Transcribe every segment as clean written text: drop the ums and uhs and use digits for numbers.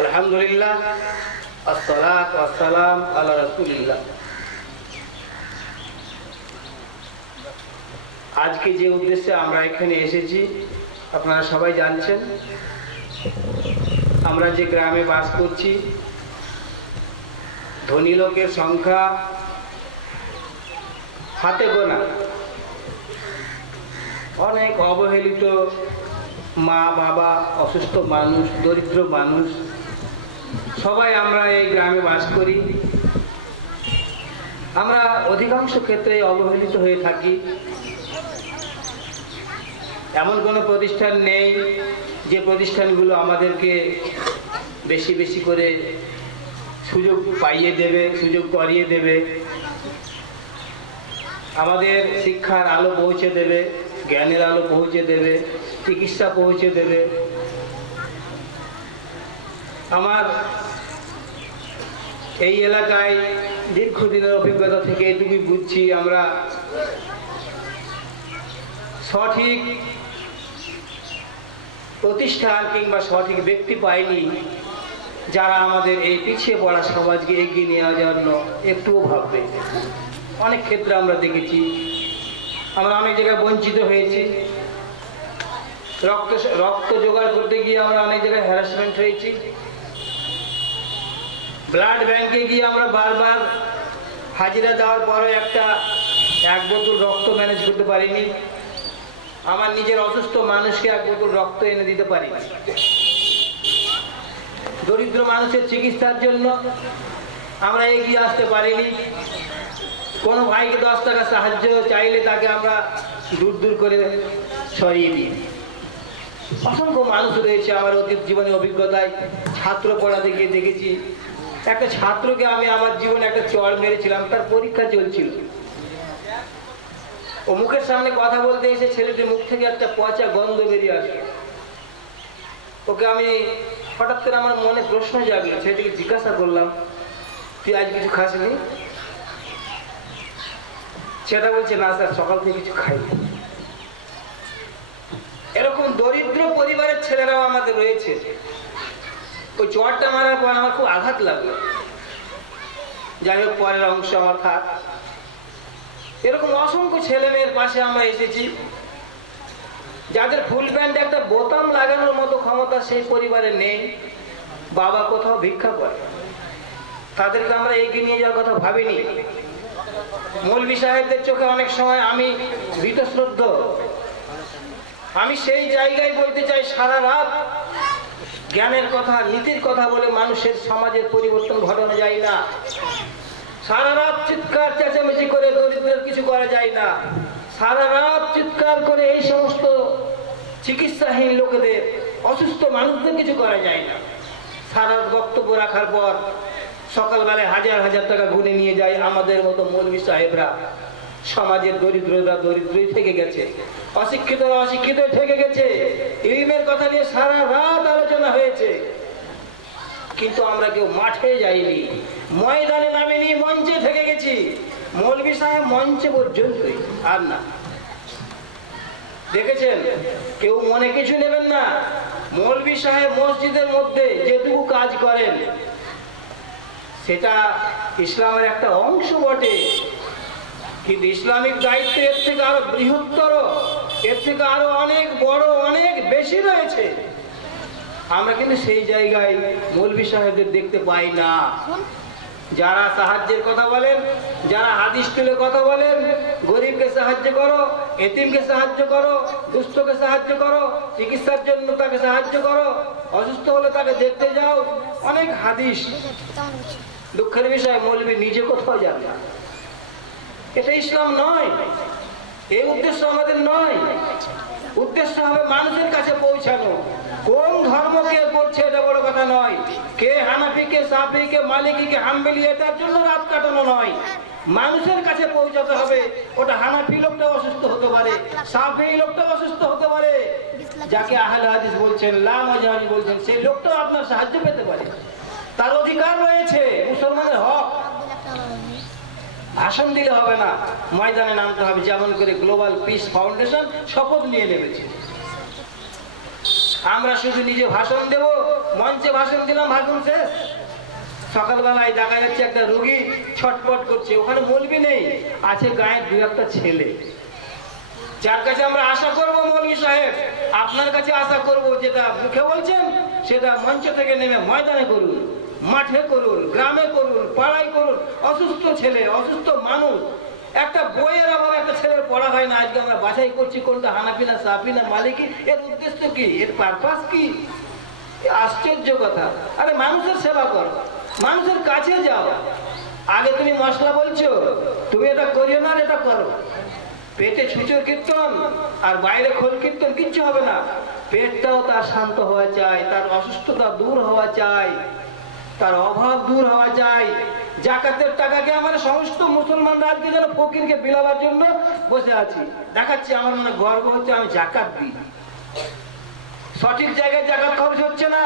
আলহামদুলিল্লাহ আসসালাতু ওয়াসসালাম আলা রাসূলিল্লাহ। আজকে যে উদ্দেশ্যে আমরা এখানে এসেছি আপনারা সবাই জানছেন। আমরা যে গ্রামে বাস করছি ধনী লোকের সংখ্যা হাতে গোনা, অনেক অবহেলিত মা বাবা, অসুস্থ মানুষ, দরিদ্র মানুষ, সবাই আমরা এই গ্রামে বাস করি। আমরা অধিকাংশ ক্ষেত্রে অবহেলিত হয়ে থাকি। এমন কোনো প্রতিষ্ঠান নেই যে প্রতিষ্ঠানগুলো আমাদেরকে বেশি বেশি করে সুযোগ পাইয়ে দেবে, সুযোগ করিয়ে দেবে, আমাদের শিক্ষার আলো পৌঁছে দেবে, জ্ঞানের আলো পৌঁছে দেবে, চিকিৎসা পৌঁছে দেবে। আমার এই এলাকায় দীর্ঘদিনের অভিজ্ঞতা থেকে এটুকুই বুঝছি, আমরা সঠিক প্রতিষ্ঠান কিংবা সঠিক ব্যক্তি পাইনি যারা আমাদের এই পিছিয়ে পড়া সমাজকে এগিয়ে নিয়ে যাওয়ার জন্য একটুও ভাববে। অনেক ক্ষেত্রে আমরা দেখেছি, আমরা অনেক জায়গায় বঞ্চিত হয়েছি। রক্ত জোগাড় করতে গিয়ে আমরা অনেক জায়গায় হ্যারাসমেন্ট হয়েছি। ব্লাড ব্যাংকে গিয়ে আমরা বারবার হাজিরা দেওয়ার পরে এক বোতল রক্ত ম্যানেজ করতে পারিনি। আমার নিজের অসুস্থ মানুষকে এক বোতল রক্ত এনে দিতে পারিনি। দরিদ্র মানুষের চিকিৎসার জন্য আমরা এগিয়ে আসতে পারিনি। কোনো ভাইকে 10 টাকা সাহায্য চাইলে তাকে আমরা দূর দূর করে সরিয়ে দিই। অসংখ্য মানুষ রয়েছে আমার অতীত জীবনে অভিজ্ঞতায়। ছাত্র পড়াতে গিয়ে দেখেছি, একটা ছাত্রকে আমি আমার জীবনে একটা চড় মেরেছিলাম, তার পরীক্ষা চলছিল। ও মুখের সামনে কথা বলতে এসে ছেলেটির মুখ থেকে একটা পচা গন্ধ বেরিয়ে আসে। ওকে আমি হঠাৎ করে আমার মনে প্রশ্ন জাগলো, ছেলেটিকে জিজ্ঞাসা করলাম, তুই আজ কিছু খাসনি? সেটা বলছে, না স্যার, সকাল থেকে কিছু খাইনি। এরকম দরিদ্র পরিবারের ছেলেরাও আমাদের রয়েছে। ওই চড়টা মারার পর আমার খুব আঘাত লাগলো। যাই হোক, পরের অংশ আমার থাক। এরকম অসংখ্য ছেলে মেয়ের পাশে আমরা এসেছি যাদের ফুল প্যান্টে একটা বোতাম লাগানোর মতো ক্ষমতা সেই পরিবারে নেই। বাবা কোথাও ভিক্ষা করে, তাদেরকে আমরা এগিয়ে নিয়ে যাওয়ার কথা ভাবিনি। মৌলভী সাহেবদের চোখে অনেক সময় আমি বীতশ্রদ্ধ। আমি সেই জায়গায় বলতে চাই, সারা রাত জ্ঞানের কথা, নীতির কথা বলে মানুষের সমাজের পরিবর্তন ঘটানো যায় না। সারা রাত চিৎকার চেঁচামেচি করে দরিদ্রের কিছু করা যায় না। সারা রাত চিৎকার করে এই সমস্ত চিকিৎসাহীন লোকেদের, অসুস্থ মানুষদের কিছু করা যায় না। সারা বক্তব্য রাখার পর সকালবেলায় হাজার হাজার টাকা গুনে নিয়ে যায় আমাদের মতো মৌলভী সাহেবরা। সমাজের দরিদ্ররা দরিদ্রই থেকে গেছে, অশিক্ষিতরা অশিক্ষিত থেকে গেছে। ইলমের কথা নিয়ে সারা রাত আলোচনা হয়েছে, কিন্তু আমরা কেউ মাঠে যাইনি, ময়দানে নামিনি, মঞ্চে থেকে গেছি। মৌলভী সাহেব মঞ্চে পর্যন্তই, আর না। দেখেছেন, কেউ মনে কিছু নেবেন না। মৌলভী সাহেব মসজিদের মধ্যে যেটুকু কাজ করেন সেটা ইসলামের একটা অংশ বটে, কিন্তু ইসলামিক দায়িত্ব এর থেকে আরো বৃহত্তর, এর থেকে আরো অনেক বড়, অনেক বেশি রয়েছে। আমরা কিন্তু সেই জায়গায় মৌলভী সাহেবদের দেখতে পাই না। যারা সাহায্যের কথা বলেন, যারা হাদিস তুলে কথা বলেন, গরিবকে সাহায্য করো, এতিমকে সাহায্য করো, দুস্থকে সাহায্য করো, চিকিৎসার জন্য তাকে সাহায্য করো, অসুস্থ হলে তাকে দেখতে যাও, অনেক হাদিস। দুঃখের বিষয়, মৌলভী নিজে কোথাও যান না। এটা ইসলাম নয়, এই উদ্দেশ্য আমাদের নয়। উদ্দেশ্য হবে মানুষের কাছে পৌঁছানো। কোন ধর্ম কে করছে এটা বড় কথা নয়, কে হানাফি, কে সাফি, কে মালিকি, কে হাম্বলি, এটার জন্য রাত কাটানো নয়। মানুষের কাছে পৌঁছাতে হবে। ওটা হানাফি লোকটা অসুস্থ হতে পারে, সাফি লোকটা অসুস্থ হতে পারে, যাকে আহলে হাদিস বলছেন, লা মাজহাবি বলছেন, সেই লোকটাও আপনার সাহায্য পেতে পারে। তার অধিকার রয়েছে, মুসলমানের হক। ভাষণ দিলে হবে না, ময়দানে নামতে হবে, যেমন করে গ্লোবাল পিস ফাউন্ডেশন শপথ নিয়ে নেমেছে। আমরা শুধু নিজে ভাষণ দেব, মঞ্চে ভাষণ দিলাম, ভাষণ শেষ। সকালবেলায় দেখা যাচ্ছে একটা রোগী ছটপট করছে, ওখানে মৌলবি নেই, আছে গায়ের দু একটা ছেলে, যার কাছে আমরা আশা করব মৌলবি সাহেব, আপনার কাছে আশা করব যেটা মুখে বলছেন সেটা মঞ্চ থেকে নেমে ময়দানে করুন, মাঠে করুন, গ্রামে করুন, পাড়ায় করুন। অসুস্থ ছেলে, অসুস্থ মানুষ, একটা বইয়ের অভাবে একটা ছেলের পড়া হয় না। আজকে আমরা বাছাই করছি কোনটা হানাফি না সাফি না মালিকি, এর উদ্দেশ্য কি, এর পারপাস কি? আশ্চর্য কথা। আরে মানুষের সেবা করো, মানুষের কাছে যাও। আগে তুমি মশলা বলছো, তুমি এটা করিও না, এটা করো। পেটে ছুঁচোর কীর্তন আর বাইরে খোল কীর্তন কিচ্ছু হবে না। পেটটাও তার শান্ত হওয়া চাই, তার অসুস্থতা দূর হওয়া চাই, তার অভাব দূর হওয়া চাই। জাকাতের টাকাকে আমার সমস্ত মুসলমানরা আজকে যেন ফকিরকে বিলাবার জন্য বসে আছি। দেখাচ্ছি আমার মনে গর্ব হচ্ছে আমি জাকাত দিই। সঠিক জায়গায় জাকাত খরচ হচ্ছে না,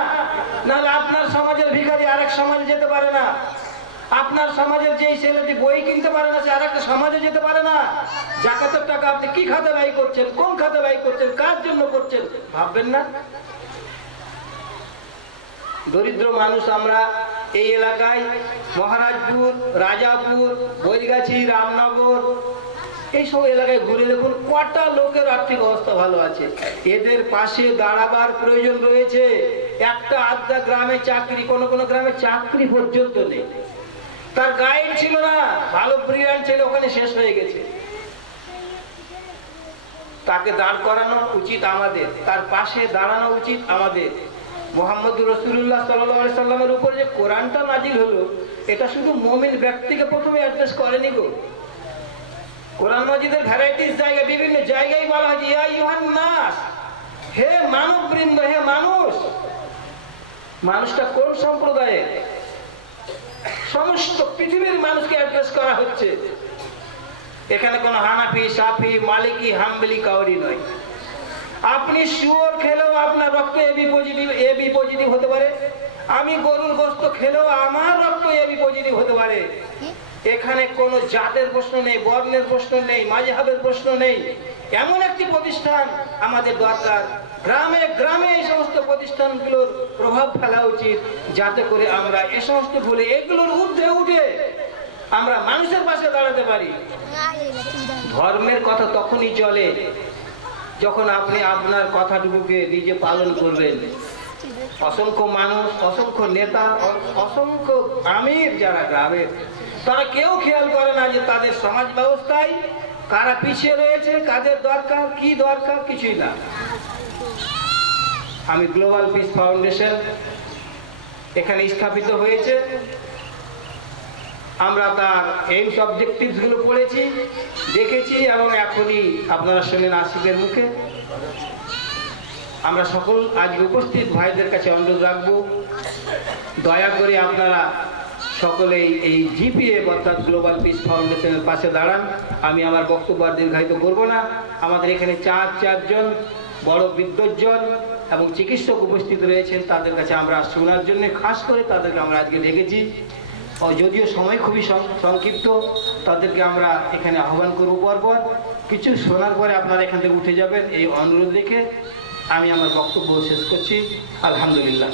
নাহলে আপনার সমাজের ভিখারি আরেক সমাজে যেতে পারে না। আপনার সমাজের যেই ছেলেটি বই কিনতে পারে না, সে আরেকটা সমাজে যেতে পারে না। জাকাতের টাকা আপনি কি খাতে ব্যয় করছেন, কোন খাতে ব্যয় করছেন, কার জন্য করছেন ভাববেন না। দরিদ্র মানুষ আমরা এই এলাকায় মহারাজপুর, রাজাপুর, বৈরগাছি, রামনগর এইসব এলাকায় ঘুরে দেখুন কটা লোকের আর্থিক অবস্থা ভালো আছে। এদের পাশে দাঁড়াবার প্রয়োজন রয়েছে। একটা আধা গ্রামে চাকরি, কোন কোন গ্রামে চাকরি পর্যন্ত নেই। তার গাইড ছিল না, ভালো ব্রিলিয়ান্ট ছিল, ওখানে শেষ হয়ে গেছে। তাকে দাঁড় করানো উচিত আমাদের, তার পাশে দাঁড়ানো উচিত আমাদের। মুহাম্মদুর রাসূলুল্লাহ সাল্লাল্লাহু আলাইহি সাল্লামের উপর যে কোরআনটা নাজিল হলো, এটা শুধু মুমিন ব্যক্তিকে প্রথমে অ্যাড্রেস করেনি গো। কোরআন মাজিদের ভ্যারাইটিস জায়গা, বিভিন্ন জায়গায় বলা হয় ইয়া আইয়ুহান নাস, হে মানববৃন্দ, হে মানুষ। মানুষটা কোন সম্প্রদায়ে? সমস্ত পৃথিবীর মানুষকে অ্যাড্রেস করা হচ্ছে। এখানে কোনো হানাফি, সাফি, মালিকি, হাম্বলি কাউরি নয়। আপনি শুয়োর খেলেও আপনার রক্ত এবি পজিটিভ হতে পারে। আমি গরুর গোশত খেলেও আমার রক্ত এবি পজিটিভ হতে পারে। এখানে কোনো জাতের প্রশ্ন নেই, বর্ণের প্রশ্ন নেই, মাযহাবের প্রশ্ন নেই। এমন একটি প্রতিষ্ঠান আমাদের দরকার। গ্রামে গ্রামে এই সমস্ত প্রতিষ্ঠানগুলোর প্রভাব ফেলা উচিত, যাতে করে আমরা এ সমস্ত ভুলে এগুলোর ঊর্ধ্বে উঠে আমরা মানুষের পাশে দাঁড়াতে পারি। ধর্মের কথা তখনই চলে যখন আপনি আপনার কথাটুকুকে নিজে পালন করবেন। অসংখ্য মানুষ, অসংখ্য নেতা, অসংখ্য আমির যারা গ্রামের, তারা কেউ খেয়াল করে না যে তাদের সমাজ ব্যবস্থায় কারা পিছিয়ে রয়েছে, কাদের দরকার, কি দরকার, কিছুই না। আমি গ্লোবাল পিস ফাউন্ডেশন এখানে স্থাপিত হয়েছে। আমরা তার এইমস অবজেক্টিভস গুলো পড়েছি, দেখেছি, এবং এখনই আপনারা শোনেন আশিকের মুখে। আমরা সকল আজকে উপস্থিত ভাইদের কাছে অনুরোধ রাখবো, দয়া করে আপনারা সকলেই এই জিপিএ অর্থাৎ গ্লোবাল পিস ফাউন্ডেশনের পাশে দাঁড়ান। আমি আমার বক্তব্য আর দীর্ঘায়িত করবো না। আমাদের এখানে চারজন বড় বিদ্বজ্জন এবং চিকিৎসক উপস্থিত রয়েছেন। তাদের কাছে আমরা শোনার জন্য খাস করে তাদেরকে আমরা আজকে ডেকেছি। যদিও সময় খুবই সংক্ষিপ্ত, তাদেরকে আমরা এখানে আহ্বান করবো। পরপর কিছু শোনার পরে আপনারা এখান থেকে উঠে যাবেন, এই অনুরোধ রেখে আমি আমার বক্তব্য শেষ করছি। আলহামদুলিল্লাহ।